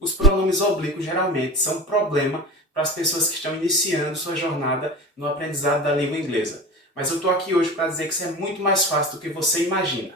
Os pronomes oblíquos geralmente são um problema para as pessoas que estão iniciando sua jornada no aprendizado da língua inglesa. Mas eu estou aqui hoje para dizer que isso é muito mais fácil do que você imagina.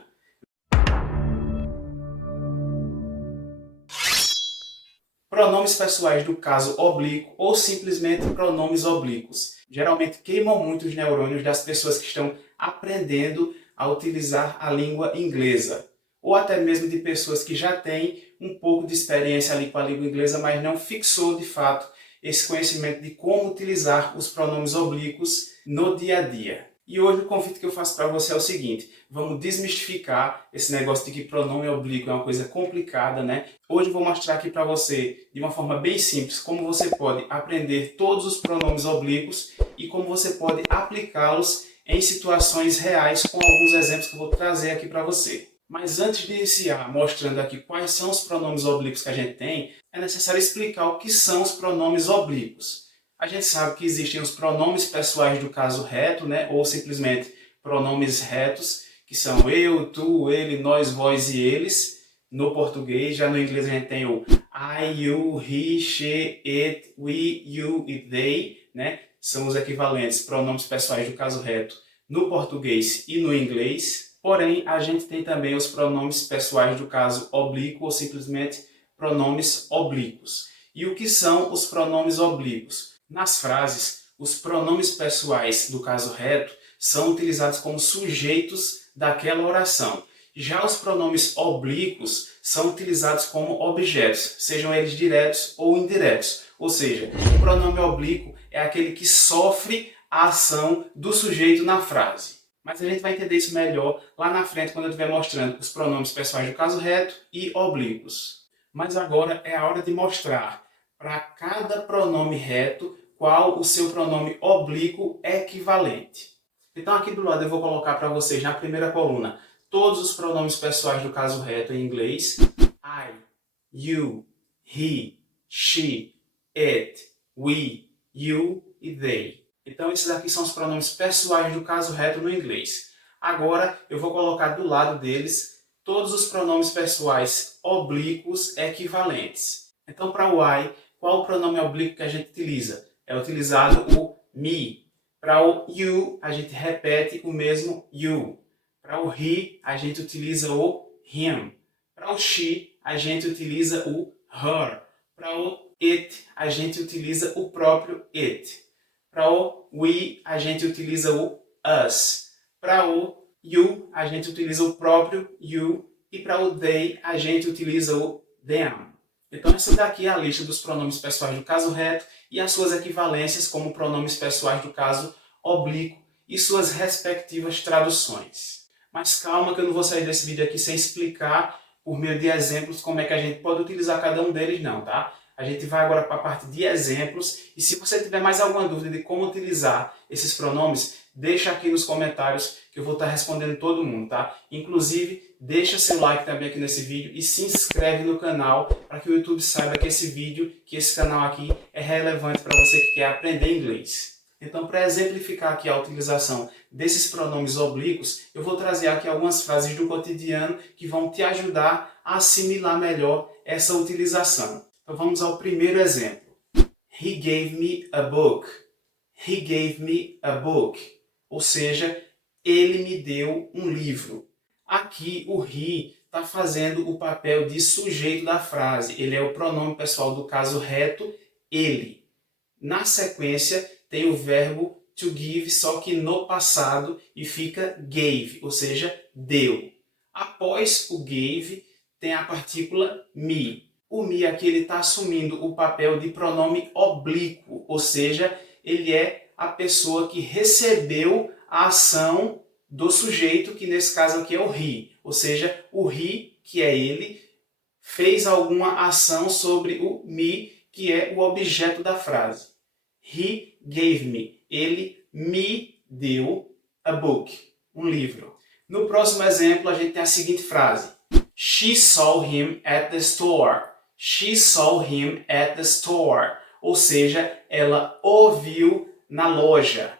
Pronomes pessoais do caso oblíquo ou simplesmente pronomes oblíquos geralmente queimam muito os neurônios das pessoas que estão aprendendo a utilizar a língua inglesa, ou até mesmo de pessoas que já têm um pouco de experiência ali com a língua inglesa, mas não fixou de fato esse conhecimento de como utilizar os pronomes oblíquos no dia a dia. E hoje o convite que eu faço para você é o seguinte: vamos desmistificar esse negócio de que pronome oblíquo é uma coisa complicada, né? Hoje eu vou mostrar aqui para você, de uma forma bem simples, como você pode aprender todos os pronomes oblíquos e como você pode aplicá-los em situações reais com alguns exemplos que eu vou trazer aqui para você. Mas antes de iniciar mostrando aqui quais são os pronomes oblíquos que a gente tem, é necessário explicar o que são os pronomes oblíquos. A gente sabe que existem os pronomes pessoais do caso reto, né? Ou simplesmente pronomes retos, que são eu, tu, ele, nós, vós e eles, no português. Já no inglês a gente tem o I, you, he, she, it, we, you e they, né? São os equivalentes pronomes pessoais do caso reto no português e no inglês. Porém, a gente tem também os pronomes pessoais do caso oblíquo ou simplesmente pronomes oblíquos. E o que são os pronomes oblíquos? Nas frases, os pronomes pessoais do caso reto são utilizados como sujeitos daquela oração. Já os pronomes oblíquos são utilizados como objetos, sejam eles diretos ou indiretos. Ou seja, o pronome oblíquo é aquele que sofre a ação do sujeito na frase. Mas a gente vai entender isso melhor lá na frente, quando eu estiver mostrando os pronomes pessoais do caso reto e oblíquos. Mas agora é a hora de mostrar para cada pronome reto qual o seu pronome oblíquo equivalente. Então aqui do lado eu vou colocar para vocês na primeira coluna todos os pronomes pessoais do caso reto em inglês: I, you, he, she, it, we, you e they. Então esses aqui são os pronomes pessoais do caso reto no inglês. Agora eu vou colocar do lado deles todos os pronomes pessoais oblíquos equivalentes. Então para o I, qual o pronome oblíquo que a gente utiliza? É utilizado o me. Para o you, a gente repete o mesmo you. Para o he, a gente utiliza o him. Para o she, a gente utiliza o her. Para o it, a gente utiliza o próprio it. Para o we, a gente utiliza o us. Para o you, a gente utiliza o próprio you. E para o they, a gente utiliza o them. Então essa daqui é a lista dos pronomes pessoais do caso reto e as suas equivalências como pronomes pessoais do caso oblíquo e suas respectivas traduções. Mas calma que eu não vou sair desse vídeo aqui sem explicar por meio de exemplos como é que a gente pode utilizar cada um deles não, tá? A gente vai agora para a parte de exemplos e se você tiver mais alguma dúvida de como utilizar esses pronomes, deixa aqui nos comentários que eu vou estar respondendo todo mundo, tá? Inclusive, deixa seu like também aqui nesse vídeo e se inscreve no canal para que o YouTube saiba que esse vídeo, que esse canal aqui é relevante para você que quer aprender inglês. Então, para exemplificar aqui a utilização desses pronomes oblíquos, eu vou trazer aqui algumas frases do cotidiano que vão te ajudar a assimilar melhor essa utilização. Então, vamos ao primeiro exemplo. He gave me a book. He gave me a book. Ou seja, ele me deu um livro. Aqui o he está fazendo o papel de sujeito da frase. Ele é o pronome pessoal do caso reto, ele. Na sequência tem o verbo to give, só que no passado e fica gave, ou seja, deu. Após o gave tem a partícula me. O me aqui está assumindo o papel de pronome oblíquo, ou seja, ele é a pessoa que recebeu a ação do sujeito, que nesse caso aqui é o he. Ou seja, o he, que é ele, fez alguma ação sobre o me, que é o objeto da frase. He gave me. Ele me deu a book, um livro. No próximo exemplo, a gente tem a seguinte frase. She saw him at the store. She saw him at the store. Ou seja, ela o viu na loja.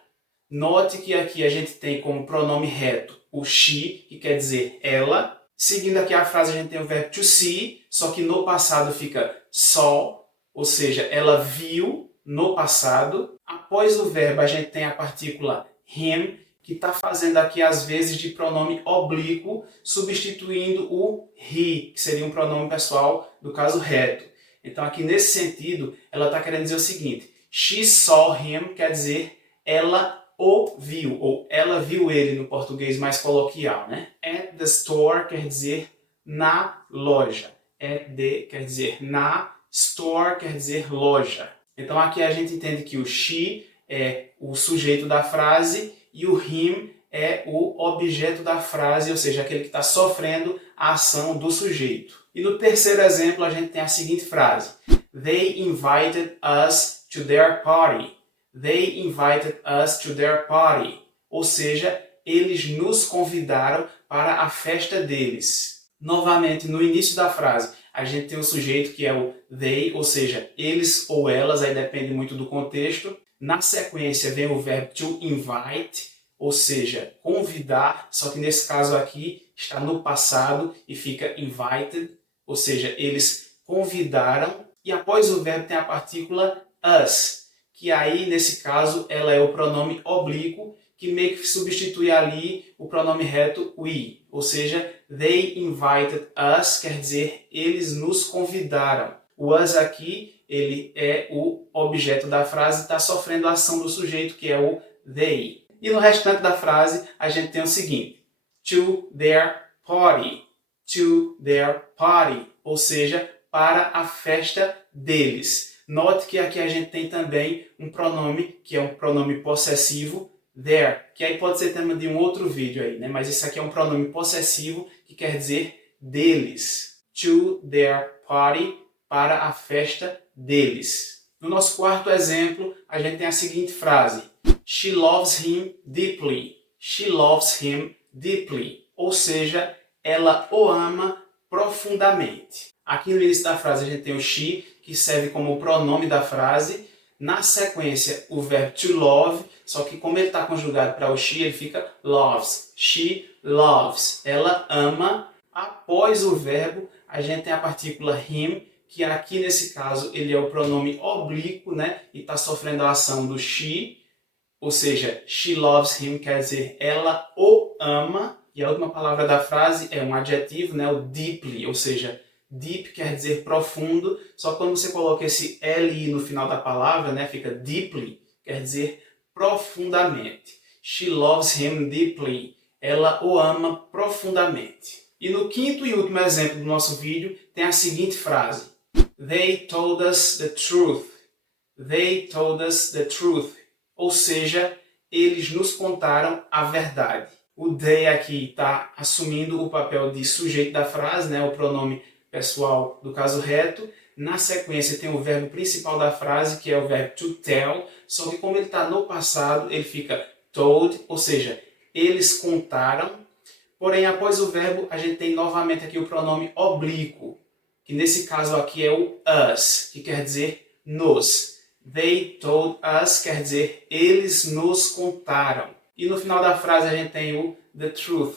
Note que aqui a gente tem como pronome reto o she, que quer dizer ela. Seguindo aqui a frase, a gente tem o verbo to see, só que no passado fica saw, ou seja, ela viu no passado. Após o verbo, a gente tem a partícula him, que está fazendo aqui às vezes de pronome oblíquo, substituindo o he, que seria um pronome pessoal do caso reto. Então aqui nesse sentido, ela está querendo dizer o seguinte: she saw him quer dizer ela o viu, ou ela viu ele no português mais coloquial, né? At the store quer dizer na loja. At the quer dizer na, store quer dizer loja. Então aqui a gente entende que o she é o sujeito da frase e o him é o objeto da frase, ou seja, aquele que está sofrendo a ação do sujeito. E no terceiro exemplo a gente tem a seguinte frase: They invited us to their party. They invited us to their party. Ou seja, eles nos convidaram para a festa deles. Novamente, no início da frase, a gente tem o sujeito que é o they, ou seja, eles ou elas, aí depende muito do contexto. Na sequência vem o verbo to invite, ou seja, convidar, só que nesse caso aqui está no passado e fica invited, ou seja, eles convidaram. E após o verbo tem a partícula us, que aí nesse caso ela é o pronome oblíquo, que meio que substitui ali o pronome reto we, ou seja, they invited us quer dizer eles nos convidaram. O us aqui, ele é o objeto da frase, está sofrendo a ação do sujeito, que é o they. E no restante da frase, a gente tem o seguinte: to their party. To their party, ou seja, para a festa deles. Note que aqui a gente tem também um pronome, que é um pronome possessivo, their, que aí pode ser tema de um outro vídeo aí, né? Mas esse aqui é um pronome possessivo, que quer dizer deles. To their party, para a festa deles. No nosso quarto exemplo, a gente tem a seguinte frase: She loves him deeply. She loves him deeply. Ou seja, ela o ama profundamente. Aqui no início da frase a gente tem o she, que serve como pronome da frase. Na sequência, o verbo to love, só que como ele está conjugado para o she, ele fica loves. She loves. Ela ama. Após o verbo, a gente tem a partícula him, que aqui nesse caso ele é o pronome oblíquo, né? E está sofrendo a ação do she, ou seja, she loves him quer dizer ela o ama. E a última palavra da frase é um adjetivo, né? O deeply, ou seja, deep quer dizer profundo, só que quando você coloca esse li no final da palavra, né? Fica deeply, quer dizer profundamente. She loves him deeply. Ela o ama profundamente. E no quinto e último exemplo do nosso vídeo tem a seguinte frase: They told us the truth. They told us the truth. Ou seja, eles nos contaram a verdade. O they aqui está assumindo o papel de sujeito da frase, né? O pronome pessoal do caso reto. Na sequência tem o verbo principal da frase, que é o verbo to tell, só que como ele está no passado, ele fica told, ou seja, eles contaram. Porém, após o verbo, a gente tem novamente aqui o pronome oblíquo, que nesse caso aqui é o us, que quer dizer nos. They told us quer dizer eles nos contaram. E no final da frase a gente tem o the truth,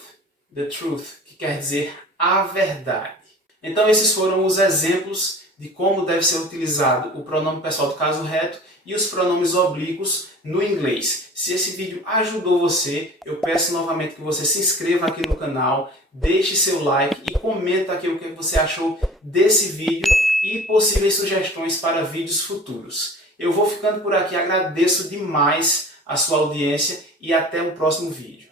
que quer dizer a verdade. Então esses foram os exemplos de como deve ser utilizado o pronome pessoal do caso reto e os pronomes oblíquos no inglês. Se esse vídeo ajudou você, eu peço novamente que você se inscreva aqui no canal, deixe seu like e comenta aqui o que você achou desse vídeo e possíveis sugestões para vídeos futuros. Eu vou ficando por aqui, agradeço demais a sua audiência e até o próximo vídeo.